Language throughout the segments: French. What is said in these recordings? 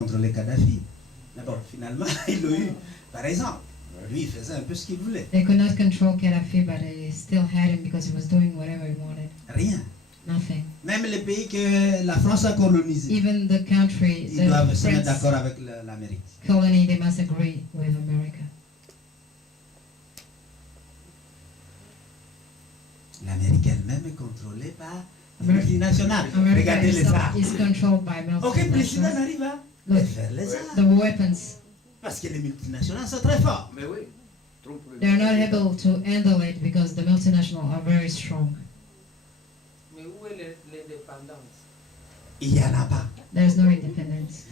contre les Kadhafi. Mais bon, finalement, il l'a eu. Par exemple, lui, il faisait un peu ce qu'il voulait. They could not control Gaddafi, but they still had him because he was doing whatever he wanted. Rien. Nothing. Même les pays que la France a colonisés, Even the country, ils doivent the se mettre French d'accord avec l'Amérique. colony, they must agree with America. L'Amérique elle-même est contrôlée par les Ameri- multinationales. America Regardez les armes. is controlled by Aucun président multinationals. n'arrive à Look, faire les armes. the weapons, Parce que les multinationales sont très fortes. Mais oui. Trop they're not able to handle it because the multinationals are very strong. Mais où est l'indépendance? Il n'y en a pas. There's no independence.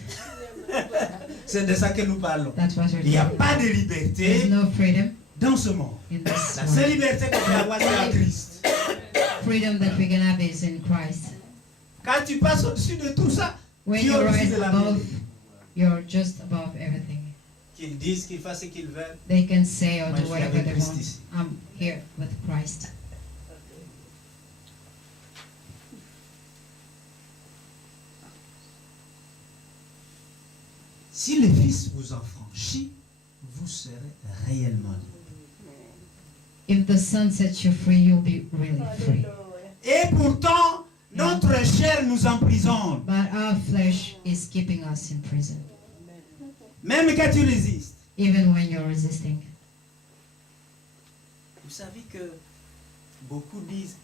C'est de ça que nous parlons. That's what you're Il n'y a talking pas about. de There's liberté no freedom dans ce monde. in this La seule world. liberté qu'on peut avoir, c'est en Christ. Freedom that we can have is in Christ. Quand tu passes au-dessus de tout ça, When tu es you au-dessus rise de la above, vie. you're just above everything. Qu'ils disent, qu'ils fassent ce qu'ils veulent. They can say or Moi, do je suis whatever avec they Christ want. ici. I'm here with Christ. Si le Fils vous en franchit, vous serez réellement libre. If the Son sets you free, you'll be really free. Et pourtant, notre chair nous emprisonne. But our flesh is keeping us in prison, Même quand tu résistes. even when you're resisting. Vous savez que beaucoup disent,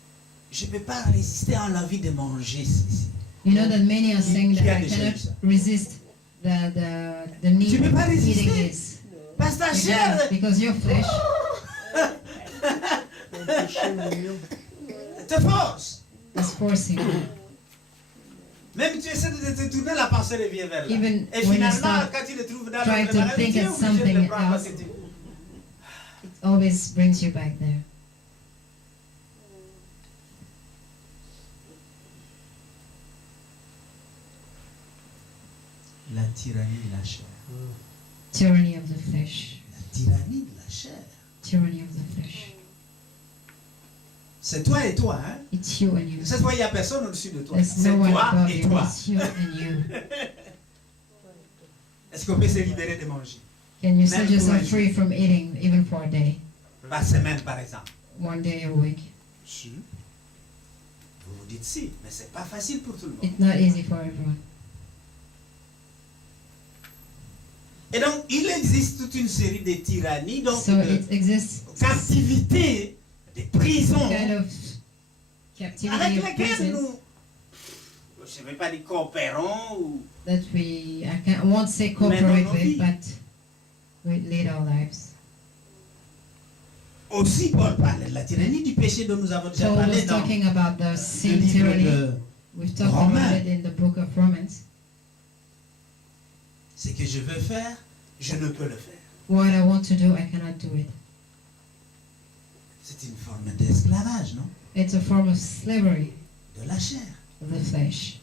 je ne peux pas résister à l'envie de manger ceci. You know that many are saying Qui a that I déjà cannot vu ça? resist the need Tu peux pas of eating résister. this. Parce que ta You chair cannot, because your flesh te force. is forcing you. Même tu essaies de te tourner, la pensée revient vers là. Even Et when you finalement, start quand tu le trouves dans trying le to magasin, think tu es of obligé de le something prendre parce else. que tu- It always brings you back there. La tyrannie de la chair. Tyranny of the flesh. La tyrannie de la chair. Tyranny of the flesh. C'est toi et toi, hein? It's you and you. Cette fois, il n'y a personne au-dessus de toi. There's C'est no one toi above et you. toi. It's you and you. Est-ce qu'on peut se libérer de manger? Can you Même set pour yourself un free from eating even for a day? Par semaine, par exemple. One day a week. Si. Vous vous dites si, mais c'est pas facile pour tout le monde. It's not easy for everyone. Et donc, il existe toute une série de tyrannies, donc So de it exists captivité, de prisons, kind of captivity avec of lesquelles prisons nous, je ne vais pas dire coopérons, ou, that I won't say cooperate nos with, vies. but we lead our lives. aussi Paul parlait de la tyrannie du péché dont nous avons déjà Paul parlé was dans talking about the le sin livre tyranny. de We've talked Romains. about it in the book of Romans. ce que je veux faire, je ne peux le faire. What I want to do, I cannot do it. C'est une forme d'esclavage, non? It's a form of slavery De la chair. of the flesh.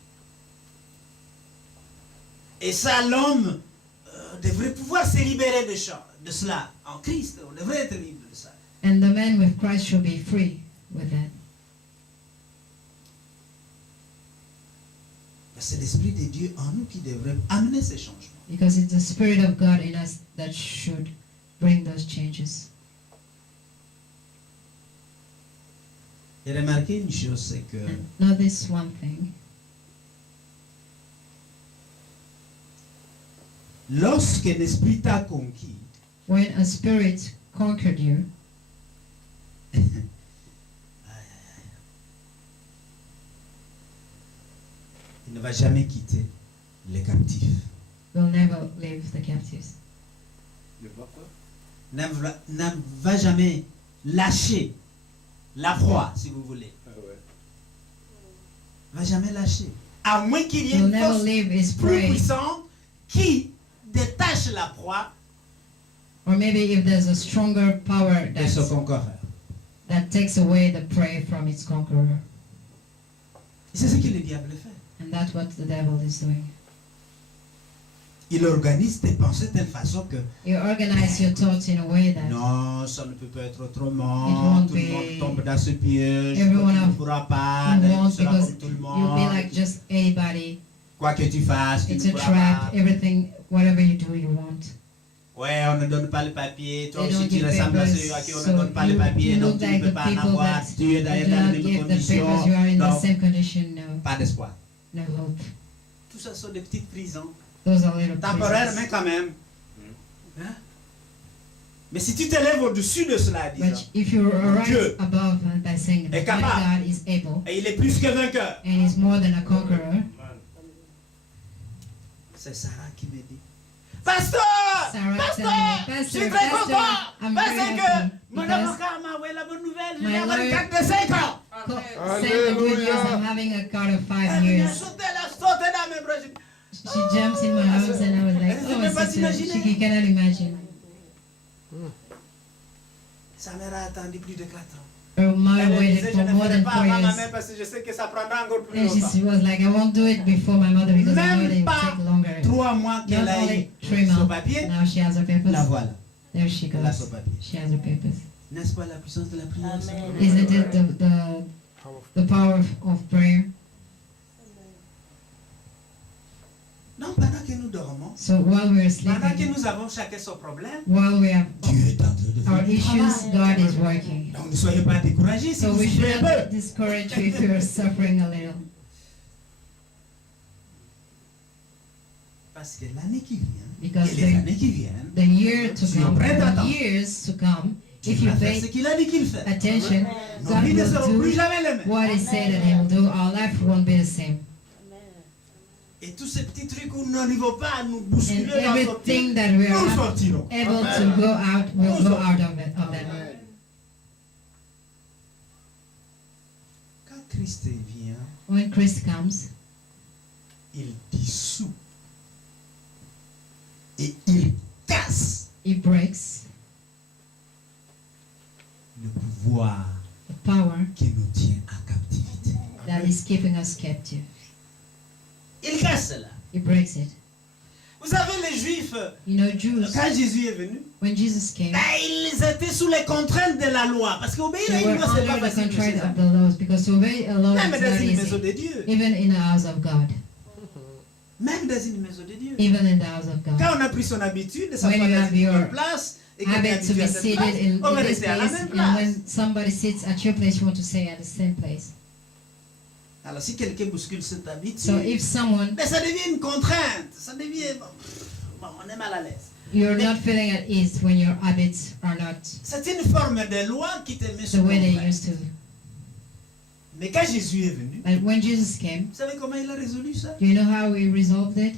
Et ça, l'homme devrait pouvoir se libérer de cela. En Christ, on devrait être libre de ça. And the man with Christ should be free with that. C'est l'Esprit de Dieu en nous qui devrait amener ces changements. Because it's the Spirit of God in us that should bring those changes. Et remarquez une chose, c'est que And notice one thing. lorsque l'Esprit t'a conquis, When a spirit conquered you, il ne va jamais quitter les captifs. will never leave the captives. Le vois quoi? Ne va jamais lâcher la proie, si vous voulez. Ah ouais. Ne va jamais lâcher. À moins qu'il y ait Will une never force leave his plus prey. puissante qui détache la proie Or maybe if there's a stronger power de ce conquérant. that takes away the prey from its conqueror. C'est ce que le diable fait. And that's what the devil is doing. Il organise tes pensées de telle façon que You organize your thoughts in a way that non, ça ne peut pas être It autrement. won't Tout le be- monde tombe dans ce piège. Everyone Tu ne else pourras pas. you Tu won't seras because comme tout le you'll be monde. like just anybody Quoi que tu fasses, tu It's ne a pourras trap. pas. Everything, whatever you do, you want. Ouais, on ne donne pas le papier. Toi They aussi, don't tu give ressembles à papers, ceux à qui on ne so donne pas le papier, you donc look tu ne like peux the pas en people avoir. that Tu es dans do dans not les give mêmes the papers. You conditions. are in the Donc, same condition. No, pas d'espoir. no hope. Tout ça sont des petites prisons. Those are little Temporaires, mais prisons. quand même. Hein? Mais si tu t'élèves au-dessus de cela, disons, But if you Dieu rise above by saying est that my capable. God is able et il est plus que vainqueur. and is more than a conqueror, C'est Sarah qui me dit, Pasteur! Sarah Pasteur! telling me, Je suis Pastor, très Pastor, content! I'm Parce very que happy mon because avocat m'a envoyé la bonne nouvelle. Je my vais avoir une lawyer- carte de 5 ans. send the good news. I'm having a card of 5 Elle years. a sauté dans mes bras. Je dis, She jumps in my arms and I was like, Elle ne oh, peut pas sister, s'imaginer. she cannot imagine. Sa mère a attendu plus de 4 ans. Her mother Elle waited disait, for je ne more ferai than pas 4 avant ma years. mère parce que je sais que ça prendra encore plus And longtemps. she was like, I won't do it before my mother because I know Même it will pas take longer. 3 mois qu'elle Not a eu only 3 son months. papier, Now she has her papers. la voilà. There she Elle a goes. son papier. She has her papers. N'est-ce pas la puissance de la prière? ça? Isn't it the power of prayer? Non, pendant que nous dormons, So while we're pendant que sleeping, nous avons chacun son problème, while we have Dieu est en train de faire our du issues, travail. God is working. Donc ne soyez pas découragés si So vous we should souffrez un not peu. get discouraged if you're suffering a little. Parce que l'année qui vient, Because et les années qui viennent, the year to Si on come, prête the attention, years to come, Dieu if you va faire ce pay qu'il a dit qu'il fait. attention, Nos God vies ne seront will plus do jamais les mêmes. what He said that He will do. Our life won't be the same. Et tous ces petits trucs où nous n'arrivons pas à nous bousculer, And d'en everything sortir, that we are nous not sortirons. able to go out will go out of it. Of that. Quand Christ vient, When Christ comes, il dissout et il casse He breaks le pouvoir the power qui nous tient en captivité. that is keeping us captive. Il casse cela. He breaks it. Vous savez, les Juifs, You know, Jews, quand Jésus est venu, when Jesus came, ben, ils étaient sous les contraintes de la loi. Parce qu'obéir à they une were loi, c'est pas under the facile. control monsieur. of the laws because to obey a law Même is dans not une maison easy. de Dieu. Even in the house of God. Même dans une maison de Dieu. Even in the house of God. Quand on a pris son habitude de When s'asseoir you dans have une your bonne place, et qu'on est Habit to habitué be à cette seated place, in on va this rester à la place, même and place. when somebody sits at your place, you want to stay at the same place. Alors si quelqu'un bouscule cette habitude, So if someone, mais ça devient une contrainte. Ça devient... Bon, on est mal à l'aise. you're not feeling at ease when your habits are not C'est une forme de loi qui te met the sous way they contrainte. used to. Mais quand Jésus est venu, But when Jesus came, vous savez comment il a résolu ça? do you know how he resolved it?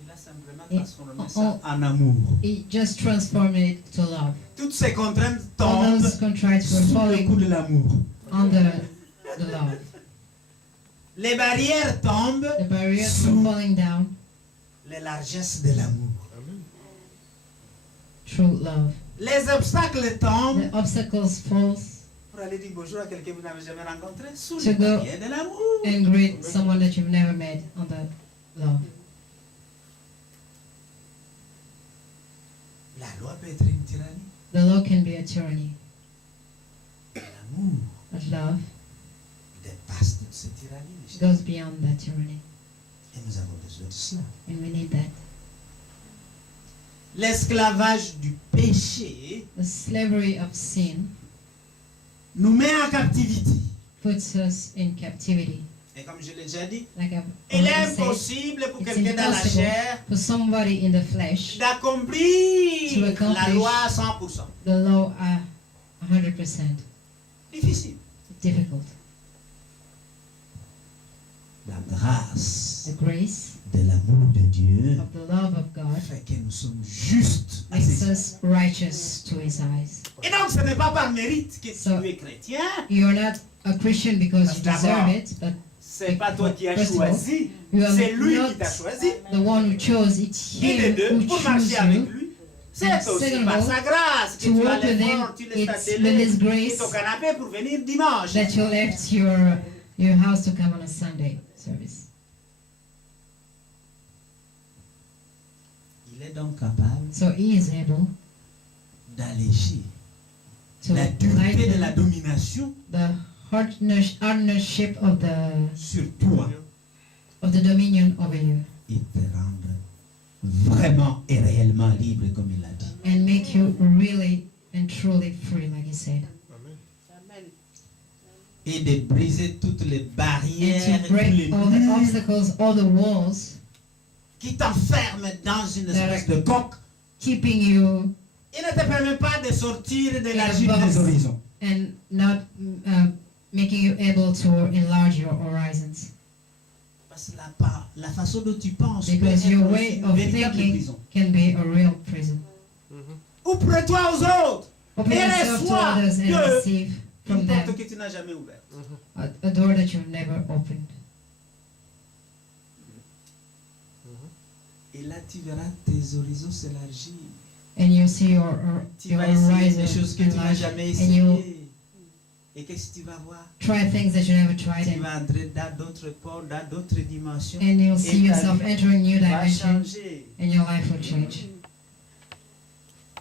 Il a simplement Et- transformé oh, ça en amour. He just transformed it to love. Toutes ces contraintes All tombent those contracts were sous le coup falling de l'amour. under the love. Les barrières tombent The barriers sous were falling down les largesses de l'amour. through love. Les obstacles tombent The obstacles falls pour aller dire bonjour à quelqu'un que vous n'avez jamais rencontré sous To les go barrières de l'amour. and greet someone that you've never met on the love. La loi peut être une tyrannie. The law can be a tyranny, L'amour but love dépasse toute cette tyrannie. mes chers. goes beyond that tyranny, Et nous avons besoin de cela. and we need that. L'esclavage du péché The slavery of sin nous met en captivité. puts us in captivity. Et comme je l'ai déjà dit, Like I've il est already said, impossible pour it's quelqu'un dans la impossible chair for somebody in the flesh d'accomplir To accomplish la loi à 100%. the law at 100%. Difficile. Difficult. La grâce The grace de l'amour de Dieu of the love of God fait que nous sommes justes à makes ses yeux. us righteous to His eyes. Et donc ce n'est pas par mérite que So- tu es chrétien. You're not a Christian because you deserve it, but C'est pas toi qui as First of all, choisi. you are C'est lui not qui t'a choisi. the one who chose. It's Et les Him deux, who pour chose marcher avec you. lui, c'est And aussi second par of all, sa grâce que to tu as walk with l'effort, him, tu laisses ta it's télé with his et grace ton canapé pour venir dimanche. that you left your house to come on a Sunday service. Il est donc capable So He is able d'alléger to la dureté de la lighten domination the hardship of the sur toi of the dominion over you Il te rende vraiment et réellement libre, comme il a dit. and make you really and truly free, like he said. Amen. Et de briser toutes les barrières, And to tous les break all the murs obstacles, all the walls, qui t'enferment dans une espèce de coque keeping you et ne te permet pas de sortir, d'élargir box. les horizons. and not making you able to enlarge your horizons. Parce que la façon dont tu penses peut Because être your aussi way une of véritable thinking prison. can be a real prison. Ouvre-toi aux autres Open et yourself to reçois others and de receive from une porte them que tu n'as jamais ouverte. a door that you've never opened. Et là, tu verras tes horizons s'élargir. And you see Tu your vas essayer des horizon choses que tu n'as enlarge. jamais And you essayées. Et qu'est-ce que tu vas voir? try things that you never tried Tu and, vas entrer dans d'autres portes, dans d'autres dimensions. and you'll Et see ta yourself vie entering new va dimensions changer. and your life will change.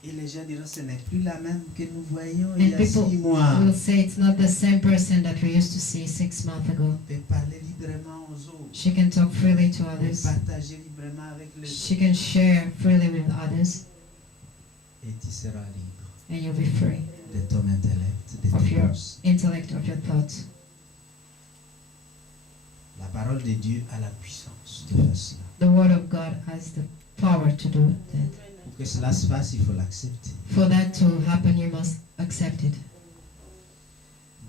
Et les gens diront, ce n'est plus la même que nous voyions il y And a people 6 mois. will say it's not the same person that we used to see 6 months ago. On peut parler librement aux autres. She can talk freely to On peut others. partager librement avec les She autres. can share freely with others, Et tu seras libre and you'll be free de ton intellect, de of tes your pensées. intellect, of your thoughts. La parole de Dieu a la puissance de faire cela. The Word of God has the power to do that. Pour que cela se fasse, il faut l'accepter. For that to happen, you must accept it.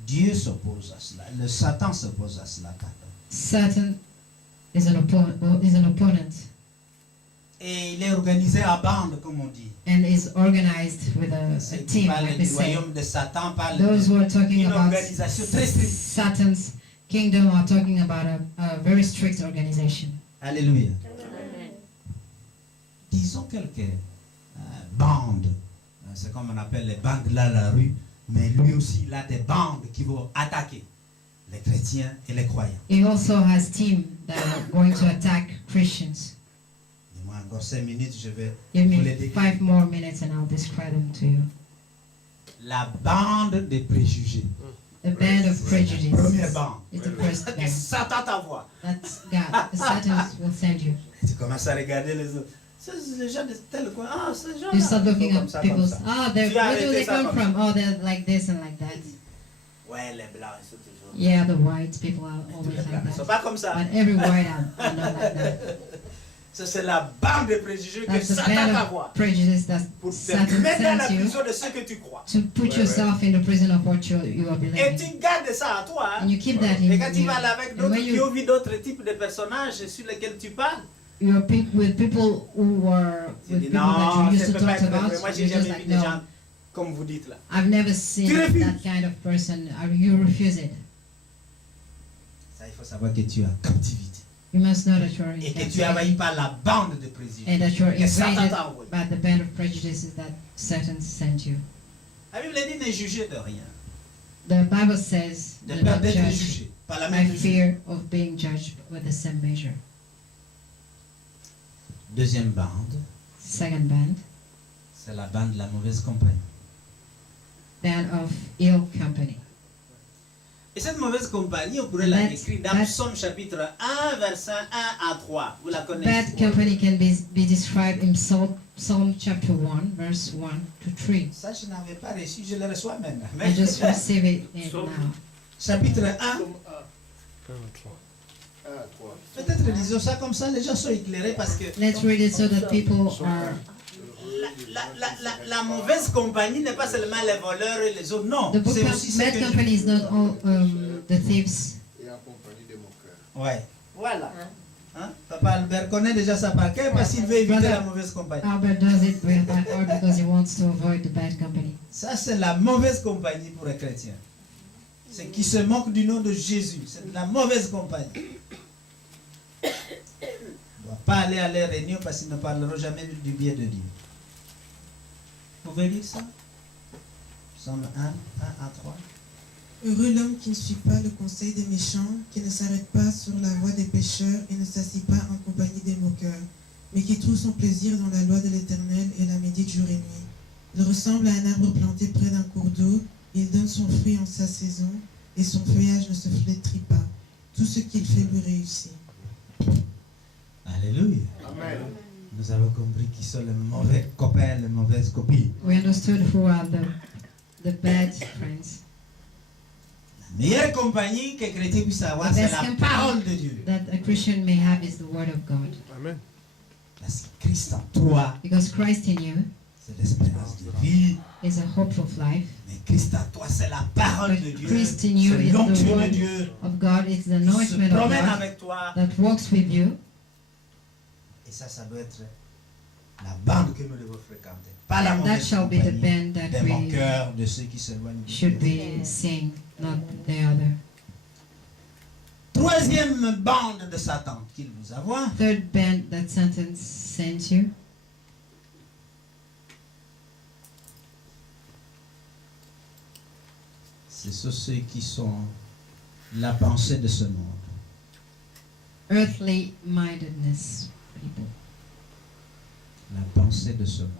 Dieu s'oppose à cela. Le Satan s'oppose à cela, pardon. Satan is an opponent Et il est organisé à bande, comme on dit. and is organized with a Ceux qui team, parlent like du we say. royaume de Satan parlent Those who are talking d'une about organisation très stricte. Satan's kingdom are talking about a very strict organization. Alléluia. Amen. Disons quelques bandes. C'est comme on appelle les bandes là, la rue. Mais lui aussi, il a des bandes qui vont attaquer les chrétiens et les croyants. He also has team that are going to attack Christians. Dis-moi encore 5 minutes, je vais Give vous les me décrire. 5 more minutes and I'll describe them to you. La bande des préjugés. The band of prejudice. Première bande. It's the first Que band. Satan t'envoie. That's God. Satan will send you. Tu commences à regarder les autres. C'est les gens de tel coin. Ah, ces gens-là. You start looking comme at ça, comme people's. ça. Ah, Tu as where do arrêté they ça come comme from? ça. Oh, they're like this and like that. Ouais, les blancs, ils sont toujours. Yeah, the white people are Tous always les blancs ne like sont that. pas comme ça. But every white are not like that. Ça, c'est la bande de préjugés que That's the Satan band t'envoie. of prejudice that Pour te Satan mettre dans la sends you prison de ce que tu crois. to put yourself in the prison of what you are Et believing. tu gardes ça à toi. Hein. And you keep that in Et quand tu you. vas aller avec And d'autres when qui ont you vu d'autres types de personnages sur lesquels tu parles, you're with people who are tu with dis people that non, you used ça to peut pas talk être vrai. about, Moi, j'ai you're just jamais like, vu des no, gens comme vous dites là. I've never seen Tu refuses. that kind of person. You refuse it. Ça, il faut savoir que tu as captivité. You must know that you're in Et que tu es envahi captivity par la bande de préjugés. and that you're Que Satan invaded t'a envoyé. by the band of prejudices that Satan sent you. La Bible dit ne jugez de rien. The Bible says, De do peur not d'être judge jugé par la by même mesure. fear of being judged with the same measure. Deuxième bande, Second band, c'est la bande de la mauvaise compagnie. band of ill company. Et cette mauvaise compagnie, on pourrait And la that- décrire dans that- Psaume chapitre 1, verset 1 à 3. Vous la Bad connaissez. company can be described in Psalm chapter 1, verse 1 to 3. Ça, je n'avais pas reçu, je le reçois maintenant. I just receive it Psalm- now. Chapitre 1, Psaume 1. 1 à 3. peut-être disons ça comme ça, les gens sont éclairés parce que Let's read it so that people are. la mauvaise compagnie n'est pas seulement les voleurs et les autres, non. The book C'est of aussi ce bad que company is not all the thieves. Et en compagnie de mon cœur. Ouais. Voilà. Hein? Papa Albert connaît déjà ça par cœur parce qu'il veut éviter Brother la mauvaise compagnie. Albert does it with that heart because he wants to avoid the bad company. Ça, c'est la mauvaise compagnie pour les chrétiens. C'est qui se moque du nom de Jésus. C'est de la mauvaise compagnie. On ne doit pas aller à les réunions parce qu'ils ne parleront jamais du bien de Dieu. Vous pouvez lire ça? Psaume 1, 1 à 3. Heureux l'homme qui ne suit pas le conseil des méchants, qui ne s'arrête pas sur la voie des pécheurs et ne s'assit pas en compagnie des moqueurs, mais qui trouve son plaisir dans la loi de l'Éternel et la médite jour et nuit. Il ressemble à un arbre planté près d'un cours d'eau, il donne son fruit en sa saison, et son feuillage ne se flétrit pas. Tout ce qu'il fait lui réussit. Alléluia. Amen. Nous avons compris qui sont les mauvais copains, les mauvaises copines. We understood who are the bad friends. La meilleure compagnie qu'un chrétien puisse avoir, The c'est best la company parole de Dieu. that a Christian may have is the Word of God. Amen. Parce que Christ en toi, Because Christ in you c'est l'espérance de vie. is a hope of life. Mais Christ en toi, c'est la parole de Dieu. Christ in you C'est is the l'onction de word Dieu. of God. It's the Qui se anointment of promène God avec toi. that walks with you. Et ça doit être la bande que nous devons fréquenter. Pas la And that mauvaise shall be the compagnie band that des we moqueurs, de ceux qui s'éloignent de should Dieu. be seeing, not the other. Troisième bande de Satan qu'il vous envoie, Third band that Satan sends you ce sont ceux qui sont la pensée de ce monde. earthly mindedness people. La pensée de ce monde.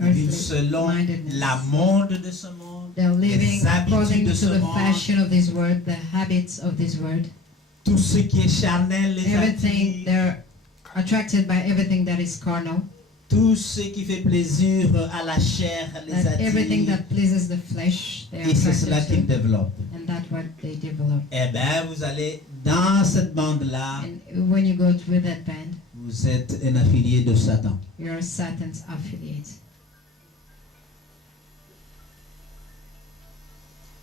Ils vivent Earthly selon mindedness. la mode de ce monde, They're living les habitudes according de to ce the monde, fashion of this world, the habits of this world. tout ce qui est charnel, les Everything, attire, they're attracted by everything that is carnal. tout ce qui fait plaisir à la chair, les That everything attire, that pleases the flesh, they are et c'est cela qu'ils attracted to. développent. And that's what they develop. Eh bien, vous allez dans cette bande-là, And when you go with that band, vous êtes un affilié de Satan. you're Satan's affiliate.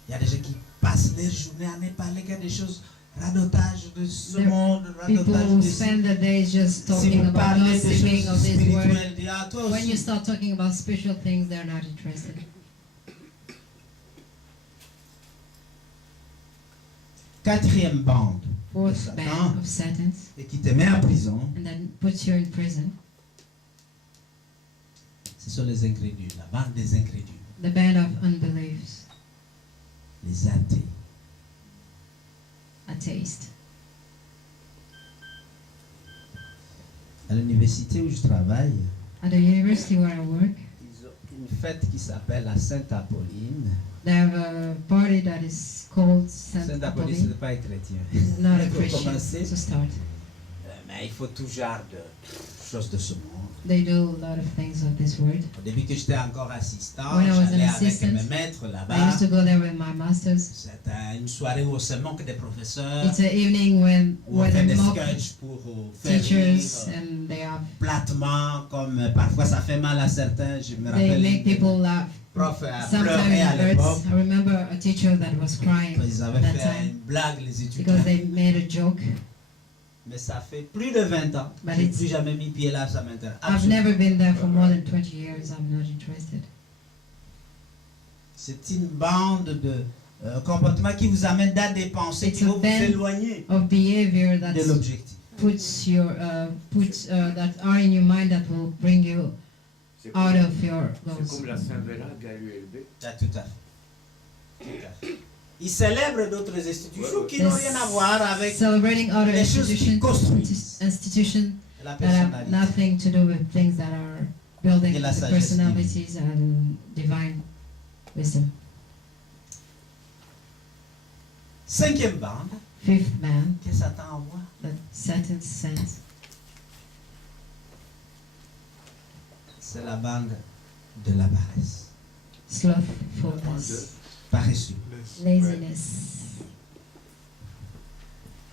Il y a des gens qui passent leur journée à ne parler que des choses, radotage de ce There monde, People radotage who de ce spend the days just Si talking vous about parlez des gossiping choses of this world. spirituelles, dis, ah, toi When you aussi. start talking about spiritual things, they're not interested. Quatrième bande, Fourth Satan. band of Satan's, et qui te met en prison, and then puts you in prison. ce sont les incrédules, la bande des incrédules, The band of unbeliefs, les athées. atheist. À l'université où je travaille, At the university where I work, ils ont une fête qui s'appelle la Sainte Apolline. they have a party that is called Saint Sainte Apolline, ce n'est Apolline. pas un chrétien. Not a Il faut Christian commencer. to start. Mais il faut tout genre de choses de ce monde. They do a lot of things of this world. Au début que j'étais encore assistant, When I was an j'allais avec assistant, mes maîtres I là-bas. used to go there with my masters. C'était une soirée où on se manque des professeurs, It's an evening when où on where fait they des mock sketchs pour faire teachers rire, and they have platement, comme parfois ça fait mal à certains. Je me they rappelle make une people laugh. prof a Sometimes pleuré à it l'époque. hurts. I remember a teacher that was crying Ils avaient that fait time une blague, les étudiants. because they made a joke. Mais ça fait plus de 20 ans. But Je n'ai it's- plus jamais mis pied là, ça m'intéresse. I've absolument. never been there for more than 20 years. I'm not interested. C'est une bande de comportements qui vous amène à des pensées It's qui a vont vous band éloigner Of behavior de that l'objectif. that are in your mind that will bring you C'est out comme, of your c'est goals. comme la Saint-Vélag à l'ULB. Ah, tout à fait. Tout à fait. Ils célèbrent d'autres institutions qui They're n'ont rien à voir avec celebrating other les choses qui construisent institutions la that have personnalité. nothing to do with things that are building Et la the sagesse personalities and divine wisdom. Cinquième bande Fifth man que Satan envoie, that Satan sends c'est la bande de la paresse. slothfulness, Paresseux. laziness.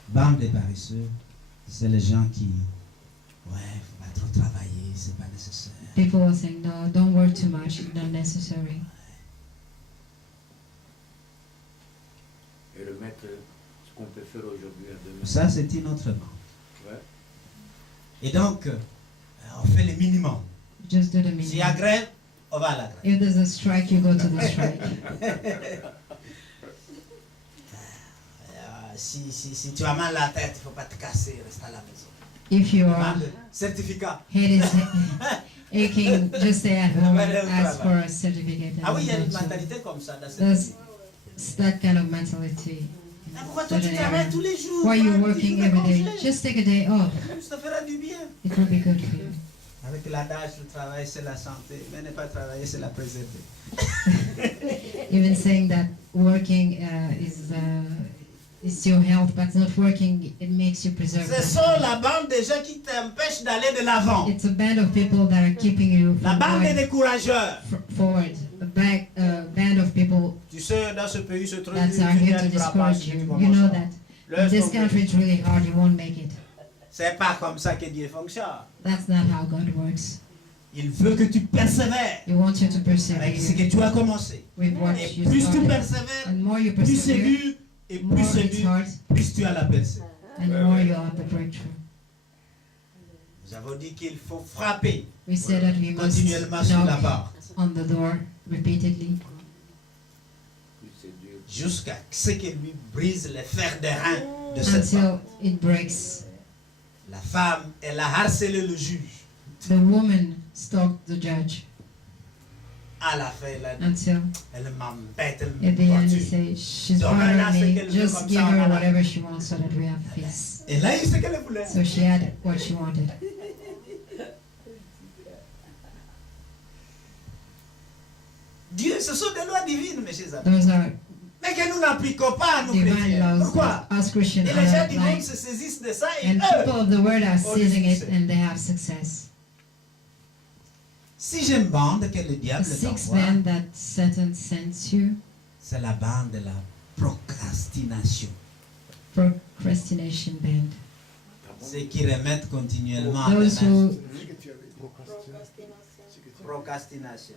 Bande des paresseux, c'est les gens qui, ouais, faut pas trop travailler, c'est pas nécessaire. People are saying, no, don't work too much, it's not necessary. Et le mettre ce qu'on peut faire aujourd'hui à demain. Ça, c'est une autre bande. Ouais. Et donc, on fait le minimum. Just do the S'il y a minimum. grève, on va à la grève. If there's a strike, you go to the strike. Si tu as mal à la tête, il ne faut pas te casser, reste à la maison. If your Demande certificat. head is aching, just stay at home and Allez au ask for travail. a certificate. Ah oui, il y a and une go to- mentalité comme ça dans cette There's vie. it's that kind of mentality. Ah, pourquoi toi tu travailles tous les jours? Why are you Hein, working tu fais every day? congé. Just take a day off. Ça te fera du bien. It will be good for you. Avec l'adage, le travail c'est la santé, mais ne pas travailler c'est la préserver. Even saying that working It's your health, but it's not working. It makes you preserve. Ce that sont health. la bande des gens qui t'empêchent d'aller de l'avant. It's a band of people that are keeping you La from bande des going décourageurs. forward. A band of people Tu sais, dans ce pays, ce truc, that tu are n'y here to arriveras pas discourage si tu you. You commences know pas. that in this country it's really hard. You won't make it. C'est pas comme ça que Dieu fonctionne. That's not how God works. Il veut que tu persévères He wants you to avec ce persevere que tu as commencé. with what Et you plus tu started. persévères, And more you plus c'est persevere, dur, et more plus c'est it's dur, hard, plus tu as la percée. and more you'll have the breakthrough. Nous avons dit qu'il faut frapper We said that we must continuellement sur la knock porte on the door repeatedly Plus c'est dur. jusqu'à ce qu'il lui brise les fers des reins de cette femme. until it breaks. La femme, elle a harcelé le juge. The woman stalked the judge À la fin, until elle m'embête, elle at the me end he torture. said, she's Donne-la ce bothering me, qu'elle veut just comme give ça, her madame. whatever she wants so that we have peace. Elle a eu ce qu'elle voulait. So she had what she wanted. Dieu, ce sont des lois divines, mes chers amis. Those are Mais que nous n'appliquons pas, nous divine chrétiens. laws Pourquoi? that us Christians Et are les gens not du monde applying. se saisissent de ça et And people eux, of the world are Oh, seizing it success. and they have success. si j'ai une bande que le The diable sixth t'envoie, band that Satan sends you, c'est la bande de la procrastination. procrastination band. Ceux qui remettent continuellement à Those demain. who Procrastination.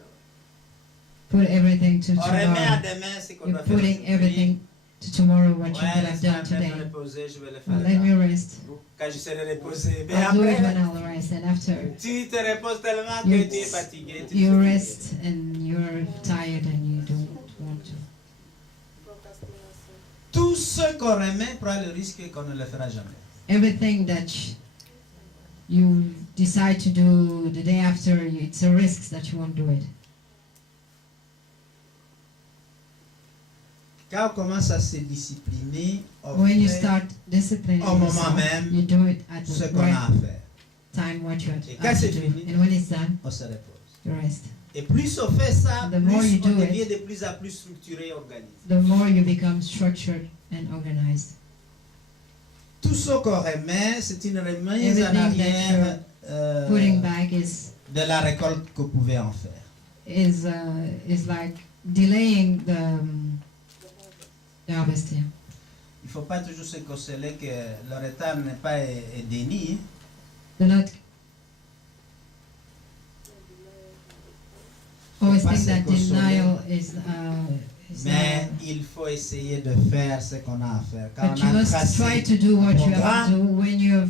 put everything to On remet à tomorrow. demain ce qu'on You're doit faire. putting everything to tomorrow what you Ouais, could have done laisse-moi today. me reposer, je vais le Well, faire. let me rest. Quand je serai reposé. Mais I'll do it when après, I'll rest. And after tu te reposes tellement You- que tu es fatigué. Tu you te rest and you're tired and you don't want to. Tout ce qu'on remet prend le risque qu'on ne le fera jamais. Everything that you decide to do the day after, it's a risk that you won't do it. Quand on commence à se discipliner, on When you fait start disciplining au moment yourself, même you do it at ce the qu'on a right à faire. time, what you Et quand have to c'est do. fini, And when it's done, on se repose. you rest. Et plus on fait ça, The more plus you on do devient it, de plus en plus structuré et organisé. The more you become structured and organized. Tout ce qu'on remet, c'est une remise en Everything that arrière Putting back is de la récolte que vous pouvez en faire. is like delaying the harvesting. Il ne faut pas toujours se consoler que le retard n'est pas un déni. Do not always Pas think se that consoler. denial is Mais il faut essayer de faire ce qu'on a à faire. Quand but on you a must try tracé, to do what you have to do when you have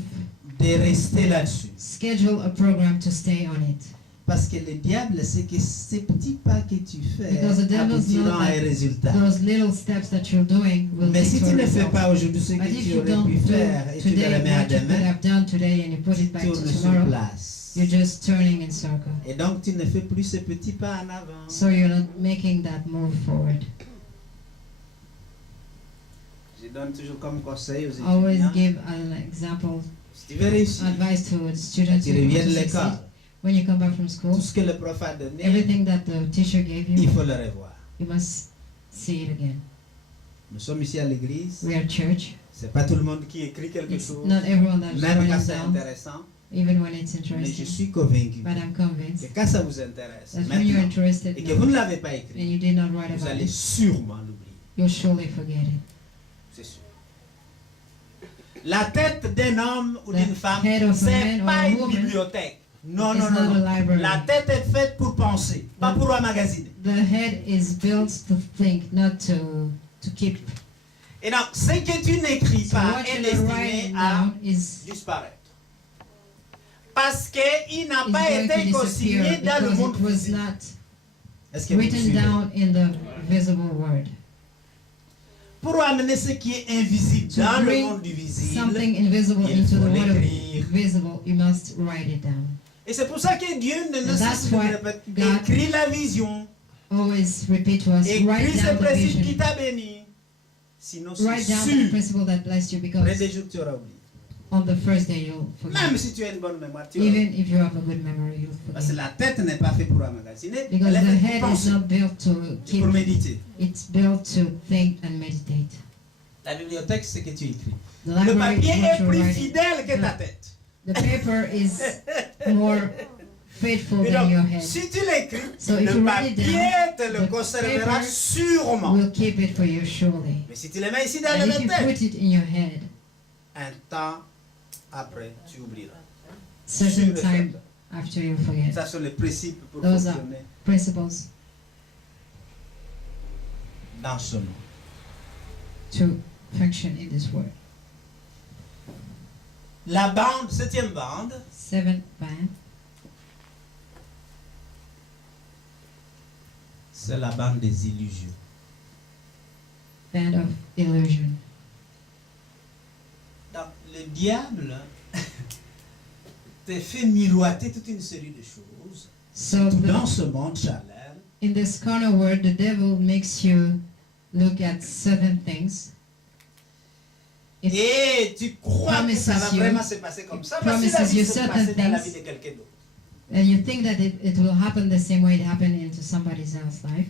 de rester là-dessus. scheduled a program to stay on it. Parce que le diable, c'est que ces petits pas que tu fais Because the devil aboutiront knows à that un résultat. Those little steps that you're doing will Mais lead si to tu a ne fais result. pas aujourd'hui ce But que if tu you aurais don't pu faire do et tu le today remets à what you could demain, have done today and you put tu it back to tournes sur tomorrow, place. you're just turning in circle. Et donc tu ne fais plus ce petit pas en avant. So you're not making that move forward. Je donne toujours comme conseil aux Always étudiants. give an example, Si tu veux réussir, advice to the students tu who want reviens de to l'école. succeed. When you come back from school, Tout ce que le prof a donné, everything that the teacher gave il you, faut le revoir. you must see it again. Nous sommes ici à l'église. We are church. C'est pas tout le monde qui écrit quelque It's chose, not everyone that même quand writes c'est down, intéressant. even when it's Mais je interesting. suis convaincu But I'm que convinced quand ça vous intéresse, that when you're maintenant, interested et que vous ne now, l'avez pas and écrit, you did not write vous about allez it, sûrement l'oublier. you'll surely forget it. C'est sûr. La tête d'un homme ou The d'une femme, head of a c'est man or pas a une woman bibliothèque. Non, is non, not non, a non. library. La tête est faite pour penser, pas pour emmagasiner. The head is built to think, not to keep. Et donc, ce que tu n'écris So pas what est you're destiné writing à down is disparaître. Parce qu'il n'a is pas going to été consigné disappear dans le because monde it was physique. not Est-ce que vous written suivez? down in the visible word. Pour amener ce qui est invisible To dans le bring monde du visible, something invisible il into faut the world of l'écrire. visible, you must write it down. Et c'est pour ça que Dieu ne nous And that's cesse de why répéter, God écris la vision, Always repeat to us, écris write ce down the principe qui vision. t'a béni. Sinon, c'est Write down the sûr, principle that blessed you, après because des jours, tu auras oublié. on the first day you'll Même forget. si tu as une bonne mémoire, tu auras oublié. Even if you have a good memory, you'll Parce que forget. la tête n'est pas faite pour emmagasiner, Because elle est the faite pour head is penser not built to et keep, pour méditer. it's built to think and meditate. La bibliothèque, c'est ce que tu écris. The Le library papier is what est you're plus writing. fidèle que ta tête. The paper is more faithful Et than your donc, head. si tu l'écris, So if le you write it papier down, te le the conservera paper sûrement. We'll keep it for you surely. Mais si tu le mets ici dans And la if you tête, put it in your head, un temps après, tu oublieras. certain Sûr et time certain. after you forget. Ça, sont les principes pour Those are fonctionner principles dans ce monde. to function in this world. La bande, 7e bande, Seventh band, c'est la bande des illusions. band of illusion. Donc, le diable te fait miroiter toute une série de choses. So Dans the, ce monde charnel, in this carnal world, the devil makes you look at certain things. It et tu crois que ça va promises you- vraiment se passer comme ça. Voici la promises vie you se certain passer dans la things. vie de quelqu'un d'autre. And you think that it will happen the same way it happened into somebody else's life.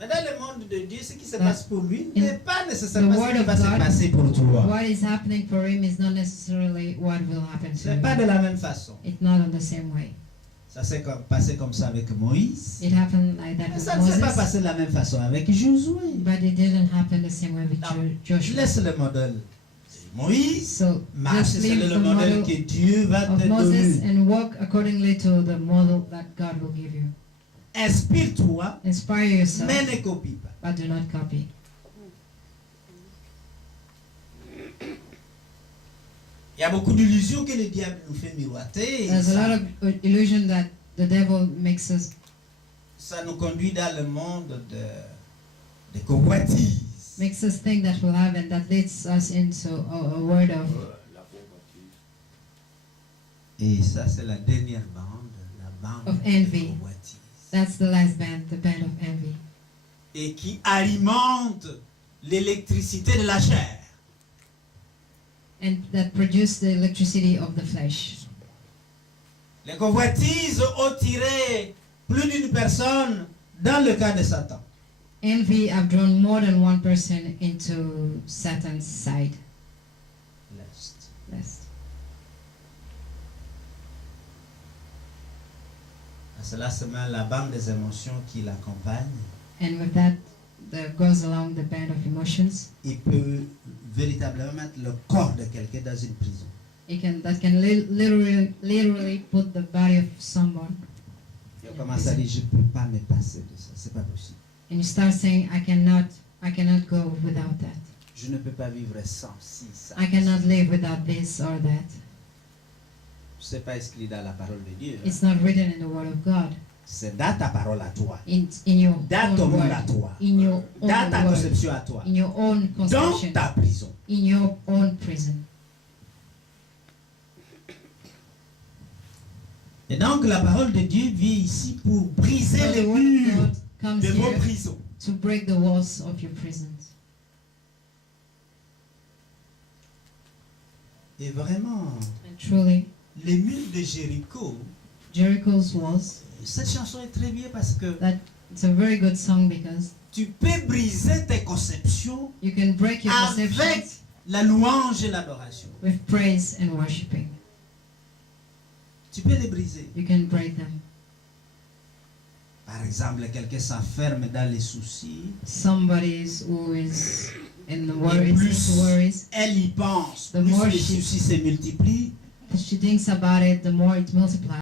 Mais dans le monde de Dieu, ce qui se That passe pour lui in n'est pas nécessairement the ce word qui of va se God, passer pour toi. What is happening for him is not necessarily what will happen to Ce n'est pas de you. la même façon. It's not on the same way. Ça s'est passé comme ça avec Moïse. It happened like that Mais with ça ne s'est pas Moses, passé de la même façon avec Josué. but it didn't happen the same way with Non. Joshua. Laisse le modèle de Moïse. So Marche just sur leave le the modèle model que Dieu va of te Moses donner. and walk accordingly to the model that God will give you. Inspire-toi, Inspire yourself, mais ne copie pas. but do not copy. Il y a beaucoup d'illusions que le diable nous fait miroiter. There's a lot of illusion that the devil makes us. Ça nous conduit dans le monde de convoitise. Makes us think that we'll have, and that leads us into a word of La convoitise. Et ça, c'est la dernière bande, la bande Of de envy. convoitise. that's the last band, the band of envy, Et qui alimente l'électricité de la chair. and that produce the electricity of the flesh. Les convoitises ont tiré plus d'une personne dans le cas de Satan. Envy have drawn more than one person into Satan's side. Lest. À cela se met la bande des émotions qui l'accompagne. And with that, goes along the band of emotions. Il peut véritablement mettre le corps de quelqu'un dans une prison. That can literally put the body of someone. Il commence à dire, je ne peux pas me passer de ça, c'est pas possible. And you start saying, I cannot go without that. Je ne peux pas vivre sans ci, ça. I cannot live without this or that. C'est pas écrit dans la parole de Dieu. It's not written in the Word of God. C'est dans ta parole à toi. In your Dans ton own monde à word. toi. In your own Dans ta word. conception à toi. In your own Dans conception. ta prison. In your own prison. Et donc la parole de Dieu vient ici pour briser So les the Word of murs God comes de vos here prisons. to break the walls of your prisons. Et vraiment, And truly, les murs de Jéricho, Jericho's walls, cette chanson est très bien parce que it's a very good song because tu peux briser tes conceptions you can break your avec perceptions la louange et l'adoration. with praise and worshiping. Tu peux les briser. You can break them. Par exemple, quelqu'un s'enferme dans les soucis. Somebody who is in the Et worries, plus into worries, elle y pense, The plus more les she- soucis se multiplient. she thinks about it, the more it multiplies.